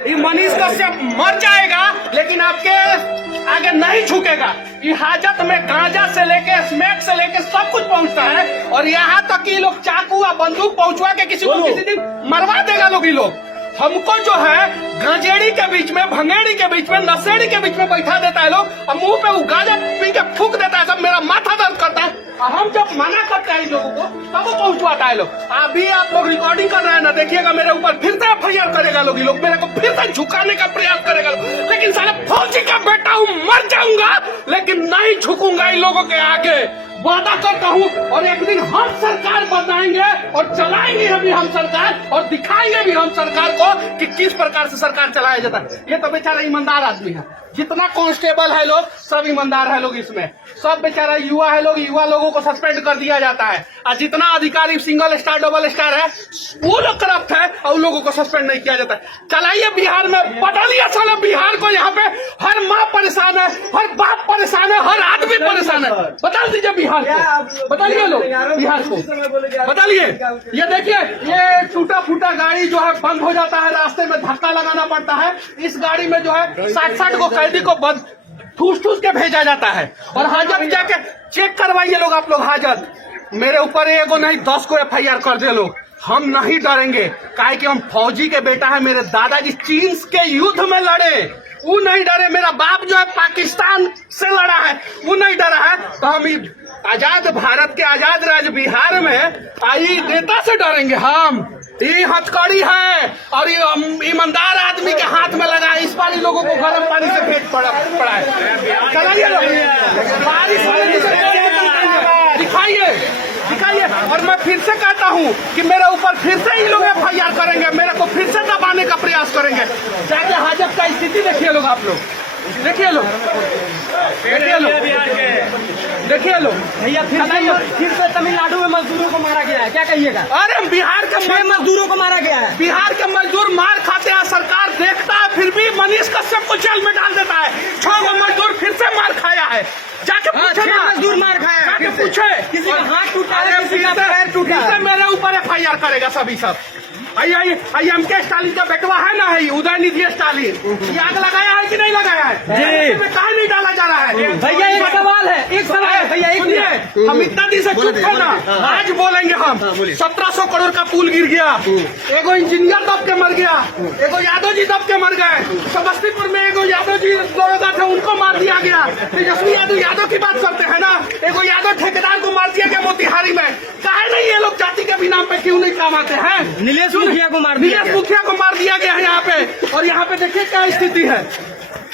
ये मनीष कश्यप मर जाएगा लेकिन आपके आगे नहीं झुकेगा। ये हाजत में गांजा से लेके स्मैक से लेके सब कुछ पहुंचता है और यहाँ तक कि लोग चाकू या बंदूक पहुंचवा के किसी को किसी दिन मरवा देगा लोग। ये लोग हमको जो है गंजेड़ी के बीच में, भंगेड़ी के बीच में, नशेड़ी के बीच में बैठा देता है लोग और मुंह पे वो गांजा पी के फूक देता है। सब मेरा माथा दर्द करता है और हम जब मना करते हैं इन लोगों को तब वो पहुंचवाता है लोग। अभी आप लोग रिकॉर्डिंग कर रहे हैं ना, देखिएगा मेरे ऊपर फिर से एफआईआर करेगा लोग। ये लोग मेरे को फिर से झुकाने का प्रयास करेगा लोग। लेकिन साले फौजी का बेटा हूँ, मर जाऊंगा लेकिन नहीं झुकूंगा इन लोगों के आगे, वादा करता हूँ। और एक दिन हम सरकार बनाएंगे और चलाएंगे अभी हम सरकार और दिखाएंगे भी हम सरकार को कि किस प्रकार से सरकार चलाया जाता है। ये तो बेचारा ईमानदार आदमी है, जितना कांस्टेबल है लोग सब ईमानदार है लोग। इसमें सब बेचारा युवा है लोग, युवा लोगों को सस्पेंड कर दिया जाता है और जितना अधिकारी सिंगल स्टार डबल स्टार है वो लोग करप्ट है और उन लोगों को सस्पेंड नहीं किया जाता है। चलाइए बिहार में, बदलिए साला बिहार को। यहाँ पे हर माँ परेशान है, हर बाप परेशान है, हर आदमी परेशान है। बता दीजिए बिहार को, बताइए लोग बिहार को, बताइए। ये देखिए, ये टूटा फूटा गाड़ी जो है बंद हो जाता है, रास्ते में धक्का लगाना पड़ता है। इस गाड़ी में जो है 60 को कैदी को ठूस ठूस के भेजा जाता है और हाजत जाके चेक करवाइए लोग आप लोग। हाजत मेरे ऊपर एगो नहीं 10 को एफआईआर कर दे लोग। हम नहीं डरेंगे, काहे कि हम फौजी के बेटा है। मेरे दादाजी चीन के युद्ध में लड़े, वो नहीं डरे। मेरा बाप जो है पाकिस्तान से लड़ा है, वो नहीं डरा है। तो हम आजाद भारत के आजाद राज्य बिहार में आई नेता से डरेंगे हम? ये हथकड़ी है और ये ईमानदार आदमी के हाथ में लगा है। इस बार लोगों को गर्म पानी से भेज पड़ा है। चलाइए बारिश दिखाइए दिखाइए। और मैं फिर से कहता हूँ कि मेरे ऊपर फिर से ही लोग एफआईआर करेंगे, मेरे को फिर से दबाने का प्रयास करेंगे। जाके हाजत का स्थिति देखिए लोग, आप लोग देखिए लोग, देखिए लोग, देखिए लोग। भैया फिर से तमिलनाडु में मजदूरों को मारा गया है, क्या कहिएगा? अरे बिहार के 6 मजदूरों को मारा गया है। बिहार के मजदूर मार खाते हैं, सरकार देखता है, फिर भी मनीष कश्यप को जेल में डाल देता है। 6 मजदूर फिर से मार खाया है। जाके पूछे, मजदूर मार खाया, जाके पूछे। किसी का हाथ टूटा है, किसी का पैर टूटा है, मेरे ऊपर एफआईआर करेगा सभी सब। एमके स्टालिन का बेटवा है ना, है उदयनिधि स्टालिन, ये आग लगाया है कि नहीं लगाया है? कहाँ नहीं डाला जा रहा है? भैया एक सवाल है, एक सवाल है भैया, एक हम इतना दिन से चुप थे ना, आज बोलेंगे हम। 1700 करोड़ का पुल गिर गया, एगो इंजीनियर दब के मर गया, एगो यादव जी दब के मर गए। समस्तीपुर में एगो यादव जी दरोगा थे, उनको मार दिया गया। तेजस्वी यादव की बात करते हैं ना, एगो यादव ठेकेदार को मार दिया गया मोतिहारी में। काहे नहीं ये लोग जाति के भी नाम पे क्यों नहीं काम आते हैं? नीलेश मुखिया को मार दिया गया है यहाँ पे। और यहाँ पे देखिए क्या स्थिति है।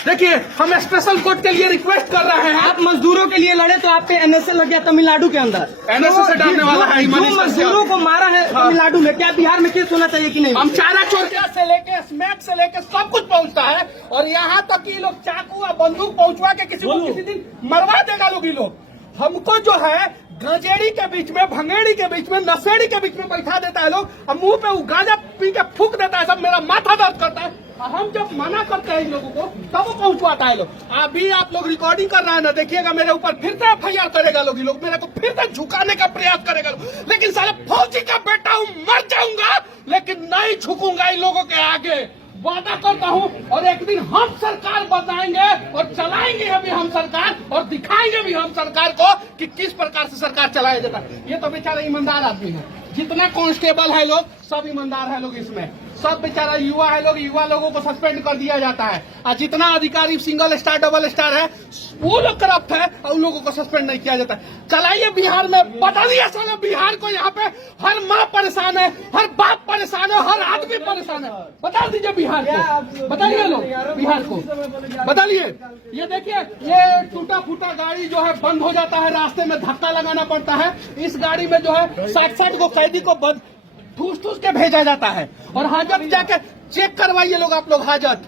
देखिए, हम स्पेशल कोर्ट के लिए रिक्वेस्ट कर रहे हैं। आप मजदूरों के लिए लड़े तो आप पे एनएसए लग गया तमिलनाडु के अंदर। एनएसए से डालने वाला है मजदूरों को मारा है तमिलनाडु में, क्या बिहार में केस होना चाहिए कि नहीं? हम चारा चोर से लेके स्मैक से लेके सब कुछ पहुंचता है और यहाँ तक कि लोग चाकू या बंदूक पहुंचवा के किसी को किसी दिन मरवा देगा लोग। ये लोग हमको जो है गंजेड़ी के बीच में, भंगेड़ी के बीच में, नशेड़ी के बीच में बैठा देता है लोग और मुंह पे वो गांजा पी के फूक देता है। सब मेरा माथा दर्द करता है और हम जब मना करते हैं इन लोगों को तब वो पहुंचवाता है लोग। अभी आप लोग रिकॉर्डिंग कर रहे हैं ना, देखिएगा मेरे ऊपर फिर से एफआईआर करेगा लोग। ये लोग मेरे को फिर से झुकाने का प्रयास करेगा लोग। लेकिन साले फौजी का बेटा हूँ, मर जाऊंगा लेकिन नहीं झुकूंगा इन लोगों के आगे, वादा करता हूँ। और एक दिन हम सरकार बनाएंगे और चलाएंगे अभी हम सरकार और दिखाएंगे भी हम सरकार को कि किस प्रकार से सरकार चलाया जाता है। ये तो बेचारा ईमानदार आदमी है, जितना कांस्टेबल है लोग सब ईमानदार है लोग। इसमें सब बेचारा युवा है लोग, युवा लोगों को सस्पेंड कर दिया जाता है और जितना अधिकारी सिंगल स्टार डबल स्टार है वो लोग करप्ट है और उन लोगों को सस्पेंड नहीं किया जाता है। चलाइए बिहार में, बदलिए साला बिहार को। यहाँ पे हर माँ परेशान है, हर बाप परेशान है, हर आदमी परेशान है। बता दीजिए बिहार को, बताइए लोग बिहार को, बताइए। ये देखिए, ये टूटा फूटा गाड़ी जो है बंद हो जाता है, रास्ते में धक्का लगाना पड़ता है। इस गाड़ी में जो है 60 को कैदी को ठूस ठूस के भेजा जाता है और हाजत जाके चेक करवाइए लोग आप लोग। हाजत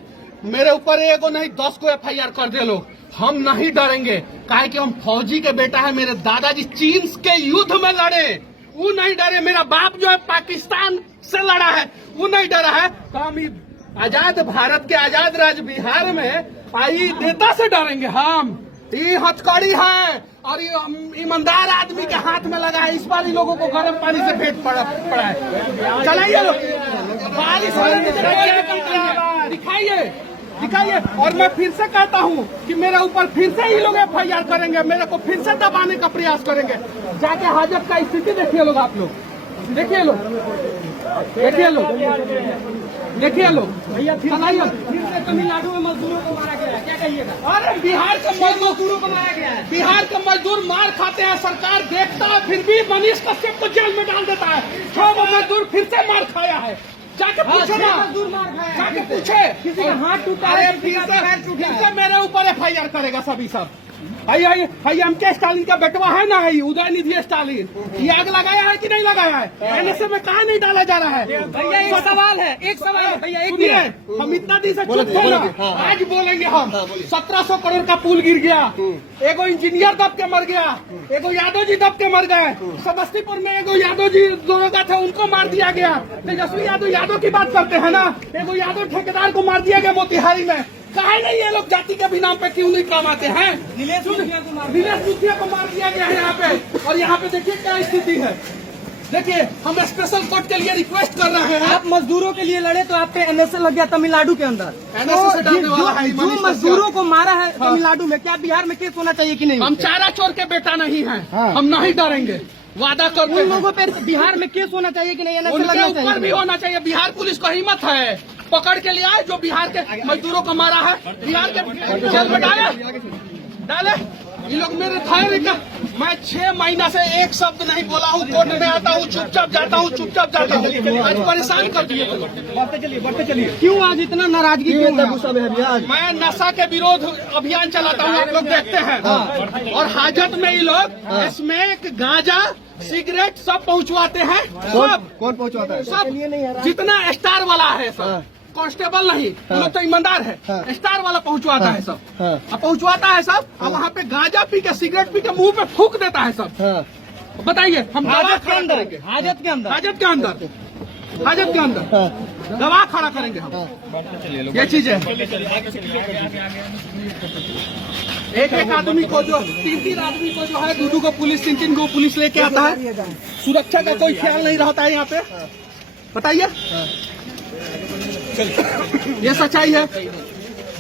मेरे ऊपर एगो नहीं 10 को एफआईआर कर दे लोग। हम नहीं डरेंगे, काहे कि हम फौजी के बेटा है। मेरे दादाजी चीन के युद्ध में लड़े, वो नहीं डरे। मेरा बाप जो है पाकिस्तान से लड़ा है, वो नहीं डरा है। तो हम आजाद भारत के आजाद राज्य बिहार में आई नेता से डरेंगे हम? ये हथकड़ी है और ये ईमानदार आदमी के हाथ में लगा है। इस बार ही लोगों को गर्म पानी से भेज पड़ा है। चलाइए लोग बारिश दिखाइए दिखाइए। और मैं फिर से कहता हूँ कि मेरे ऊपर फिर से ही लोग FIR करेंगे, मेरे को फिर से दबाने का प्रयास करेंगे। जाके हाजत का स्थिति देखिए लोग, आप लोग देखिए लो, देखिए लो, देखिए लो भैया। फिर से तमिलनाडु में मजदूरों को मारा गया है, क्या कहिएगा? अरे बिहार के मजदूरों को मारा गया है। बिहार के मजदूर मार खाते हैं, सरकार देखता है, फिर भी मनीष कश्यप को जेल में डाल देता है। 6 मजदूर फिर से मार खाया है, जाके पूछो ना, जाके पूछे किसी का हाथ टूटा है, फिर से मेरे ऊपर FIR करेगा सभी सब। भाई MK स्टालिन का बेटवा है ना, है उदयनिधि स्टालिन, ये आग लगाया है कि नहीं लगाया है? NSA में कहाँ नहीं डाला जा रहा है? भैया एक सवाल है भैया, एक सुनिए, हम इतना दिन से चुप थे ना, आज बोलेंगे हम। 1700 करोड़ का पुल गिर गया, एगो इंजीनियर दब के मर गया, एगो यादव जी दब के मर गए। समस्तीपुर में एगो यादव जी दरोगा थे, उनको मार दिया गया। तेजस्वी यादव की बात करते हैं ना, एगो यादव ठेकेदार को मार दिया गया मोतिहारी में। कहा नहीं ये लोग जाति के भी नाम पे क्यों नहीं कमाते हैं? नीलेश मुखिया को मार दिया गया है यहाँ पे। और यहाँ पे देखिए क्या स्थिति है, देखिए हम स्पेशल कोर्ट के लिए रिक्वेस्ट कर रहे हैं। आप मजदूरों के लिए लड़े तो आप पे NSA लग गया तमिलनाडु के अंदर। NSA से डरने वाला है जो मजदूरों को मारा है तमिलनाडु में, क्या बिहार में केस होना चाहिए कि नहीं? हम चारा चोर के बेटा नहीं है, हम नहीं डरेंगे, वादा करते हैं। उन लोगों पे बिहार में केस होना चाहिए कि नहीं? उनके ऊपर भी होना चाहिए। बिहार पुलिस को हिम्मत है, पकड़ के लिया जो बिहार के मजदूरों को मारा है, बिहार के जेल में डाले। ये लोग मेरे थाने का, मैं 6 महीना से एक शब्द नहीं बोला हूँ, कोर्ट में आता हूँ, चुपचाप जाता हूँ, चुपचाप जाता हूँ। आज परेशान कर दिए। बढ़ते चलिए। क्यों आज इतना नाराजगी, क्यों है गुस्सा में आज? मैं नशा के विरोध अभियान चलाता हूँ, आप लोग देखते हैं। और हाजत में ये लोग स्मैक, गांजा, सिगरेट सब पहुँचवाते हैं। सब कौन पहुंचवाता है? सब जितना स्टार वाला है सब, कांस्टेबल नहीं, लोग तो ईमानदार है। स्टार वाला पहुंचवाता है सब, पहुंचवाता है सब। और वहाँ पे गांजा पी के, सिगरेट पी के मुंह पे फूंक देता है सब। बताइए हम हाजत के अंदर गवाह खड़ा करेंगे हम। ये चीज है, एक आदमी को जो 3 आदमी को जो है, 2 को पुलिस, 3 को पुलिस लेके आता है। सुरक्षा का कोई ख्याल नहीं रहता है यहाँ पे, बताइए। ये सच्चाई है।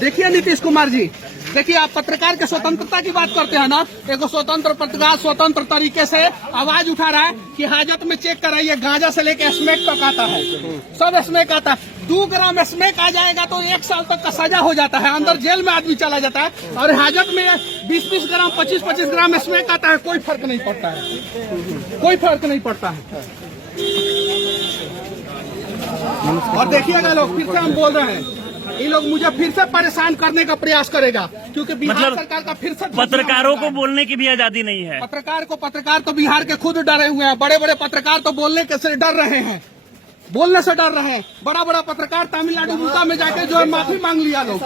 देखिए नीतीश कुमार जी, देखिए आप पत्रकार के स्वतंत्रता की बात करते हैं ना, एक स्वतंत्र पत्रकार स्वतंत्र तरीके से आवाज उठा रहा है कि हाजत में चेक कराइए, गांजा से लेके स्मैक तक आता है, सब स्मैक आता है। 2 ग्राम स्मैक आ जाएगा तो 1 साल तक का सजा हो जाता है, अंदर जेल में आदमी चला जाता है। और हाजत में 20-20 ग्राम, 25-25 ग्राम स्मैक आता है, कोई फर्क नहीं पड़ता है, कोई फर्क नहीं पड़ता है। और देखिएगा लोग, फिर से हम बोल रहे हैं, ये लोग मुझे फिर से परेशान करने का प्रयास करेगा, क्योंकि बिहार सरकार का फिर से पत्रकारों को बोलने की भी आजादी नहीं है। पत्रकार तो बिहार के खुद डरे हुए हैं। बड़े बड़े पत्रकार तो बोलने के से डर रहे हैं, बोलने से डर रहे हैं। बड़ा पत्रकार तमिलनाडु मुद्दा में जाके जो है माफी मांग लिया लोग।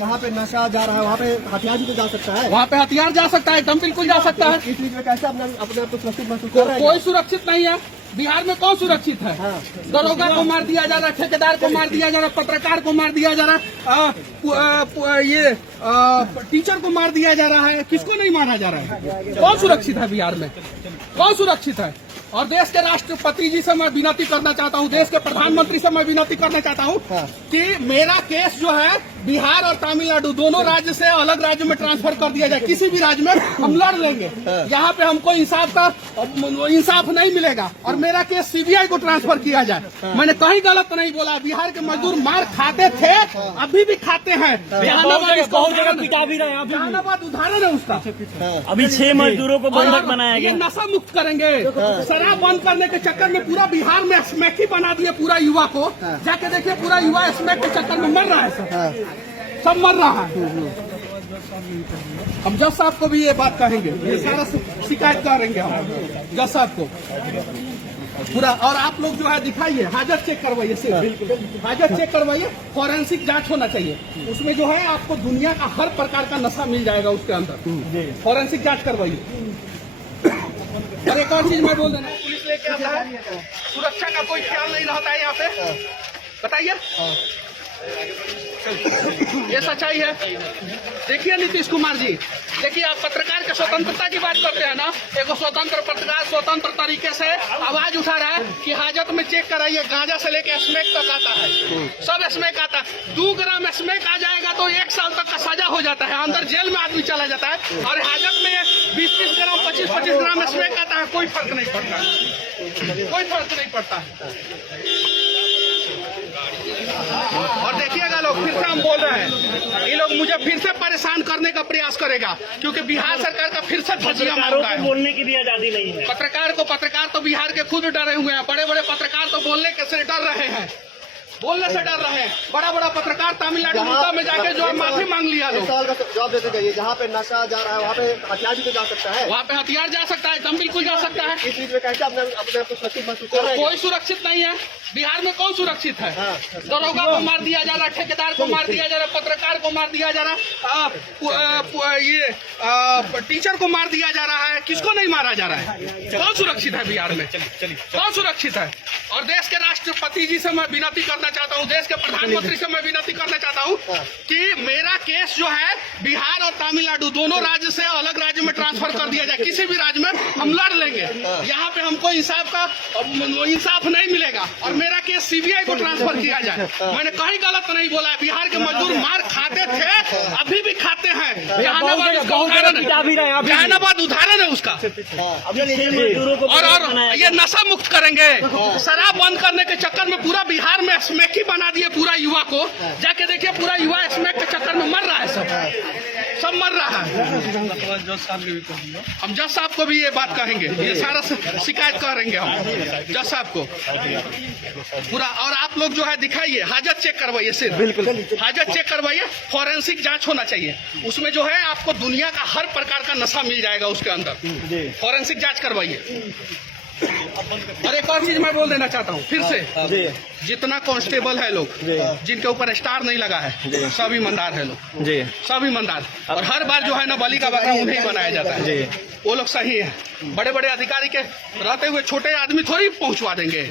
वहाँ पे नशा जा रहा है, वहाँ पे हथियार भी तो जा सकता है, वहाँ पे हथियार जा सकता है, एकदम बिल्कुल जा सकता है। इसलिए कैसे अपने आप को सुरक्षित महसूस कर रहा है? कोई सुरक्षित नहीं है बिहार में। कौन सुरक्षित है? दरोगा को मार दिया जा रहा है, ठेकेदार को मार दिया जा रहा है, पत्रकार को मार दिया जा रहा है, ये टीचर को मार दिया जा रहा है। किसको नहीं मारा जा रहा है? कौन सुरक्षित है बिहार में? कौन सुरक्षित है? और देश के राष्ट्रपति जी से मैं विनती करना चाहता हूँ, देश के प्रधानमंत्री से मैं विनती करना चाहता हूँ कि मेरा केस जो है बिहार और तमिलनाडु दोनों राज्य से अलग राज्य में ट्रांसफर कर दिया जाए। किसी भी राज्य में हम लड़ लेंगे, यहाँ पे हमको इंसाफ नहीं मिलेगा। और मेरा केस CBI को ट्रांसफर किया जाए। मैंने कहीं गलत नहीं बोला। बिहार के मजदूर मार खाते थे, अभी भी खाते हैं। जहानाबाद उदाहरण है उसका। अभी 6 मजदूरों को बंधक बनाया गया। नशा मुक्त करेंगे, शराब बंद करने के चक्कर में पूरा बिहार में स्मैक ही बना दिए पूरा युवा को। जाके देखिए पूरा युवा स्मैक के चक्कर में मर रहा है, सब मर रहा है। हम जज साहब को भी ये बात कहेंगे, ये सारा शिकायत करेंगे हम जज साहब को पूरा। और आप लोग जो है दिखाइए, हाजत चेक करवाइए, सिर्फ हाजत चेक करवाइए। फॉरेंसिक जांच होना चाहिए, उसमें जो है आपको दुनिया का हर प्रकार का नशा मिल जाएगा उसके अंदर। फॉरेंसिक जांच करवाइए। और एक और चीज मैं बोल देना, पुलिस लेके आता है, सुरक्षा का कोई ख्याल नहीं रहता है यहाँ पे, बताइए। ये सच्चाई है। देखिए नीतीश कुमार जी, देखिए आप पत्रकार के स्वतंत्रता की बात करते हैं ना, एक स्वतंत्र पत्रकार स्वतंत्र तरीके से आवाज उठा रहा है कि हाजत में चेक कराइए, गांजा से लेके स्मैक तक आता है, सब स्मैक आता है। 2 ग्राम स्मैक आ जाएगा तो 1 साल तक का सजा हो जाता है, अंदर जेल में आदमी चला जाता है। और हाजत में 20-20 ग्राम 25-25 ग्राम स्मैक आता है, कोई फर्क नहीं पड़ता, कोई फर्क नहीं पड़ता। और देखिएगा लोग, फिर से हम बोल रहे हैं, ये लोग मुझे फिर से परेशान करने का प्रयास करेगा, क्योंकि बिहार सरकार का फिर से धज्जियां मार पत्रकारों रहा को है। बोलने की भी आजादी नहीं है। पत्रकार तो बिहार के खुद डरे हुए हैं, बड़े बड़े पत्रकार तो बोलने के से डर रहे हैं, बोलने से डर रहे हैं। बड़ा पत्रकार तमिलनाडु मुद्दा में जाके जो है माफी मांग लिया लोग। सवाल का जवाब देते जाइए, जहाँ पे नशा जा रहा है वहाँ पे हथियार भी तो जा सकता है, वहाँ पे हथियार जा सकता है, दम बिल्कुल जा सकता है। इस बीच में कैसे अपने अपने आप को सुरक्षित महसूस कर रहे हैं? कोई सुरक्षित नहीं है बिहार में, कौन सुरक्षित है? दरोगा को मार दिया जा रहा है, ठेकेदार को मार दिया जा रहा है, पत्रकार को मार दिया जा रहा है, ये टीचर को मार दिया जा रहा है, किसको नहीं मारा जा रहा है? कौन सुरक्षित है बिहार में? कौन सुरक्षित है? और देश के राष्ट्रपति जी से मैं विनती करना चाहता हूँ, देश के प्रधानमंत्री से मैं विनती करना चाहता हूँ कि मेरा केस जो है बिहार और तमिलनाडु दोनों राज्य से अलग राज्य में ट्रांसफर कर दिया जाए। किसी भी राज्य में हम लड़ लेंगे, यहाँ पे हमको इंसाफ नहीं मिलेगा, और मेरा केस सीबीआई को ट्रांसफर किया जाए। मैंने कहीं गलत नहीं बोला है, बिहार के मजदूर मार खाते थे, अभी भी खाते हैं। जहानाबाद उसका उदाहरण है, जहानाबाद उदाहरण है उसका। और ये नशा मुक्त करेंगे, शराब बंद करने के चक्कर में पूरा बिहार में स्मैकी बना दिए पूरा युवा को। जाके देखिए पूरा युवा स्मैक के चक्कर में मर रहा है, सब मर रहा है। हम जज साहब को भी ये बात कहेंगे, ये सारा शिकायत करेंगे हम जज साहब को पूरा। और आप लोग जो है दिखाइए, हाजत चेक करवाइए, सिर्फ बिल्कुल हाजत चेक करवाइए, फॉरेंसिक जांच होना चाहिए, उसमें जो है आपको दुनिया का हर प्रकार का नशा मिल जाएगा उसके अंदर। फॉरेंसिक जांच करवाइए। और एक और चीज मैं बोल देना चाहता हूँ फिर से, जितना कांस्टेबल है लोग जिनके ऊपर स्टार नहीं लगा है, सब ईमानदार है लोग, सब ईमानदार। और हर बार जो है ना बलि का बकरा उन्हें बनाया जाता है, वो लोग सही है। बड़े बड़े अधिकारी के रहते हुए छोटे आदमी थोड़ी पहुंचवा देंगे।